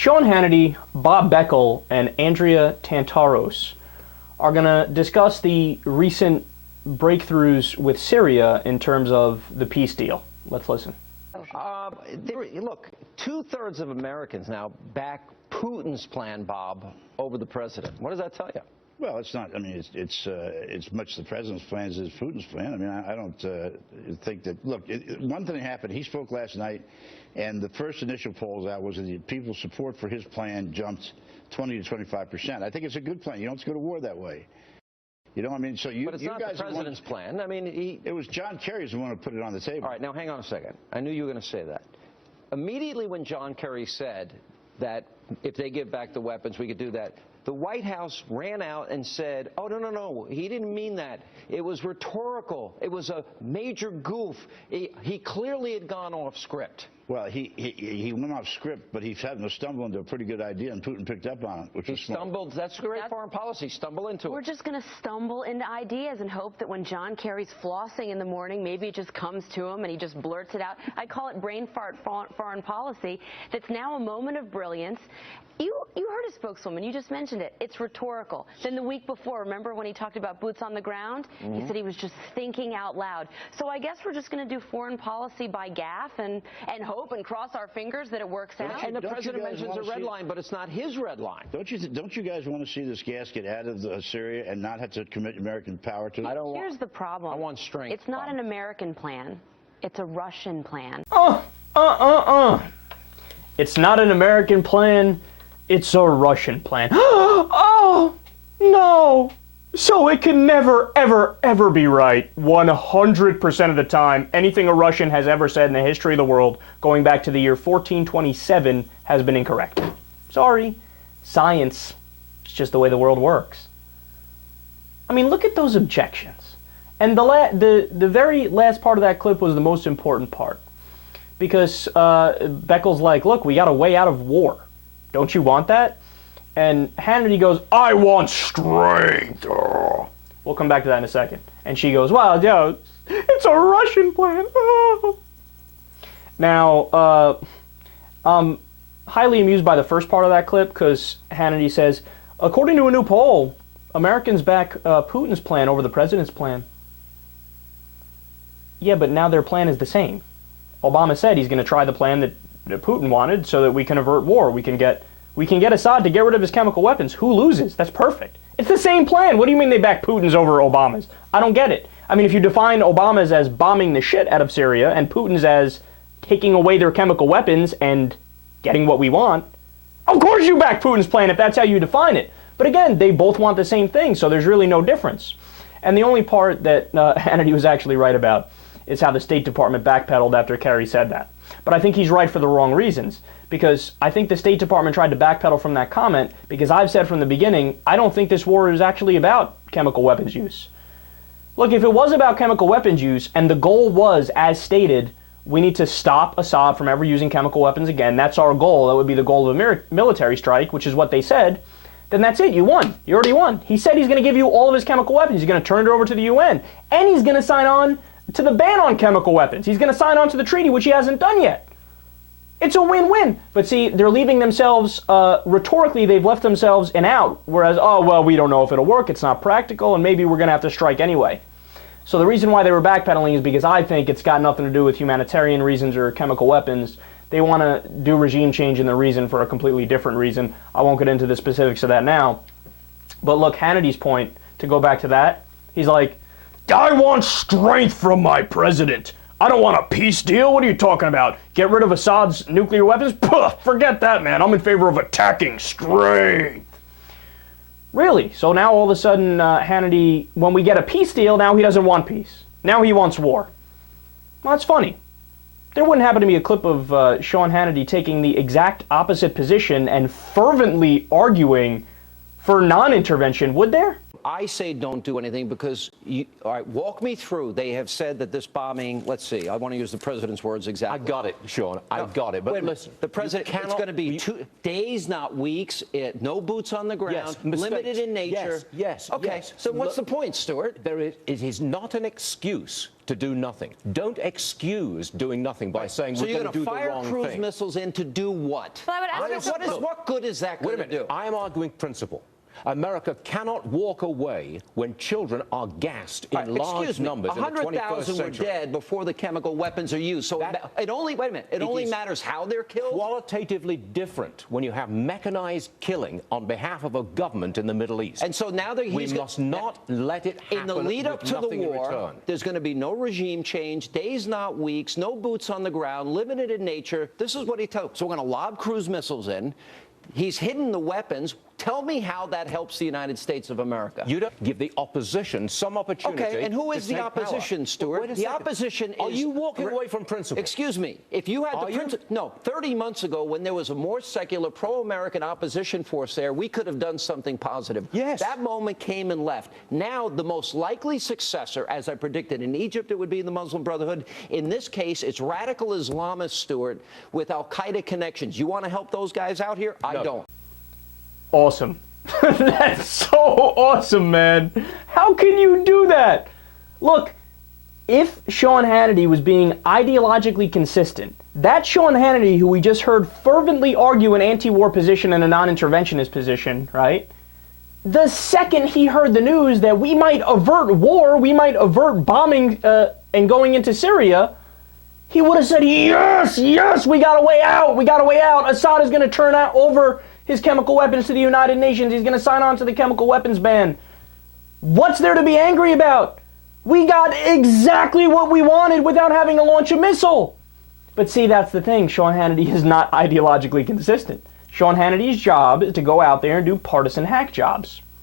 Sean Hannity, Bob Beckel, and Andrea Tantaros are going to discuss the recent breakthroughs with Syria in terms of the peace deal. Let's listen. Look, 2/3 of Americans now back Putin's plan, Bob, over the president. What does that tell you? Well, it's not. I mean, it's much the president's plan as Putin's plan. I mean, I don't think that. Look, one thing happened. He spoke last night, and the first initial polls out was that the people's support for his plan jumped 20 to 25%. I think it's a good plan. You don't have to go to war that way. You know, I mean, so you. But it's not the president's plan. I mean, it was John Kerry's the one who put it on the table. All right, now hang on a second. I knew you were going to say that. Immediately when John Kerry said that if they give back the weapons, we could do that, the White House ran out and said, oh, no, he didn't mean that. It was rhetorical. It was a major goof. He clearly had gone off script. Well, he went off script, but he's having to stumble into a pretty good idea, and Putin picked up on it, which was smart. Stumbled. That's great foreign policy. Stumble into it. We're just going to stumble into ideas and hope that when John Kerry's flossing in the morning, maybe it just comes to him and he just blurts it out. I call it brain fart foreign policy. That's now a moment of brilliance. You heard a spokeswoman. You just mentioned it. It's rhetorical. Then the week before, remember when he talked about boots on the ground? He said he was just thinking out loud. So I guess we're just going to do foreign policy by gaffe and hope and cross our fingers that it works out. And the president mentions a red line, but it's not his red line. Don't you guys want to see this gas get out of Syria and not have to commit American power to it? Here's the problem. I want strength. It's not an American plan. It's a Russian plan. It's not an American plan. It's a Russian plan. Oh, no. So it can never, ever, ever be right 100% of the time. Anything a Russian has ever said in the history of the world, going back to the year 1427, has been incorrect. Sorry. Science. It's just the way the world works. I mean, look at those objections. And the very last part of that clip was the most important part. Because Beckel's like, look, we got a way out of war. Don't you want that? And Hannity goes, I want strength. We'll come back to that in a second. And she goes, well, yeah, it's a Russian plan. Now, I'm highly amused by the first part of that clip because Hannity says, according to a new poll, Americans back Putin's plan over the president's plan. Yeah, but now their plan is the same. Obama said he's going to try the plan that Putin wanted so that we can avert war. We can get Assad to get rid of his chemical weapons. Who loses? That's perfect. It's the same plan. What do you mean they back Putin's over Obama's? I don't get it. I mean, if you define Obama's as bombing the shit out of Syria and Putin's as taking away their chemical weapons and getting what we want, of course you back Putin's plan if that's how you define it. But again, they both want the same thing, so there's really no difference. And the only part that Hannity was actually right about is how the State Department backpedaled after Kerry said that. But I think he's right for the wrong reasons, because I think the State Department tried to backpedal from that comment because I've said from the beginning, I don't think this war is actually about chemical weapons use. Look, if it was about chemical weapons use and the goal was, as stated, we need to stop Assad from ever using chemical weapons again, that's our goal, that would be the goal of a military strike, which is what they said, then that's it, you won. You already won. He said he's going to give you all of his chemical weapons. He's going to turn it over to the UN, and he's going to sign on to the ban on chemical weapons. He's going to sign on to the treaty, which he hasn't done yet. It's a win-win. But see, they're leaving themselves, rhetorically, they've left themselves an out. Whereas, oh, well, we don't know if it'll work. It's not practical, and maybe we're going to have to strike anyway. So the reason why they were backpedaling is because I think it's got nothing to do with humanitarian reasons or chemical weapons. They want to do regime change in the reason for a completely different reason. I won't get into the specifics of that now. But look, Hannity's point, to go back to that, he's like, I want strength from my president. I don't want a peace deal. What are you talking about? Get rid of Assad's nuclear weapons? Puh, forget that, man. I'm in favor of attacking strength. Really? So now all of a sudden, Hannity, when we get a peace deal, now he doesn't want peace. Now he wants war. Well, that's funny. There wouldn't happen to be a clip of Sean Hannity taking the exact opposite position and fervently arguing for non-intervention, would there? I say don't do anything because, all right, walk me through. They have said that this bombing, let's see, I want to use the president's words exactly. I got it, Sean. I got it. But listen, the president, it's going to be 2 days, not weeks. No boots on the ground. Limited in nature. Yes. Okay. Yes. So what's the point, Stuart? It is not an excuse to do nothing. Don't excuse doing nothing by saying so we're going to do the fire wrong cruise thing. missiles in to do what? Well, I would ask What good is that going to do? I am arguing principle. America cannot walk away when children are gassed in large numbers in the 21st 100,000 were century. dead before the chemical weapons are used. So it only, wait a minute, it only matters how they're killed? Qualitatively different when you have mechanized killing on behalf of a government in the Middle East. And so now we must not let it happen. In the lead up to the war, there's going to be no regime change, days not weeks, no boots on the ground, limited in nature. This is what he told. So we're going to lob cruise missiles in. He's hidden the weapons. Tell me how that helps the United States of America. You don't give the opposition some opportunity. Okay, and who is the opposition, Stuart? Well, the opposition is... Are you walking away from principle? Excuse me. If you had the principle... No, 30 months ago, when there was a more secular, pro-American opposition force there, we could have done something positive. Yes. That moment came and left. Now, the most likely successor, as I predicted, in Egypt, it would be the Muslim Brotherhood. In this case, it's radical Islamists, Stuart, with al-Qaeda connections. You want to help those guys out here? I don't. Awesome. That's so awesome, man. How can you do that? Look, if Sean Hannity was being ideologically consistent, that Sean Hannity who we just heard fervently argue an anti-war position and a non-interventionist position, right? The second he heard the news that we might avert war, we might avert bombing and going into Syria, he would have said, yes, we got a way out, Assad is going to turn over his chemical weapons to the United Nations. He's going to sign on to the chemical weapons ban. What's there to be angry about? We got exactly what we wanted without having to launch a missile. But see, that's the thing. Sean Hannity is not ideologically consistent. Sean Hannity's job is to go out there and do partisan hack jobs.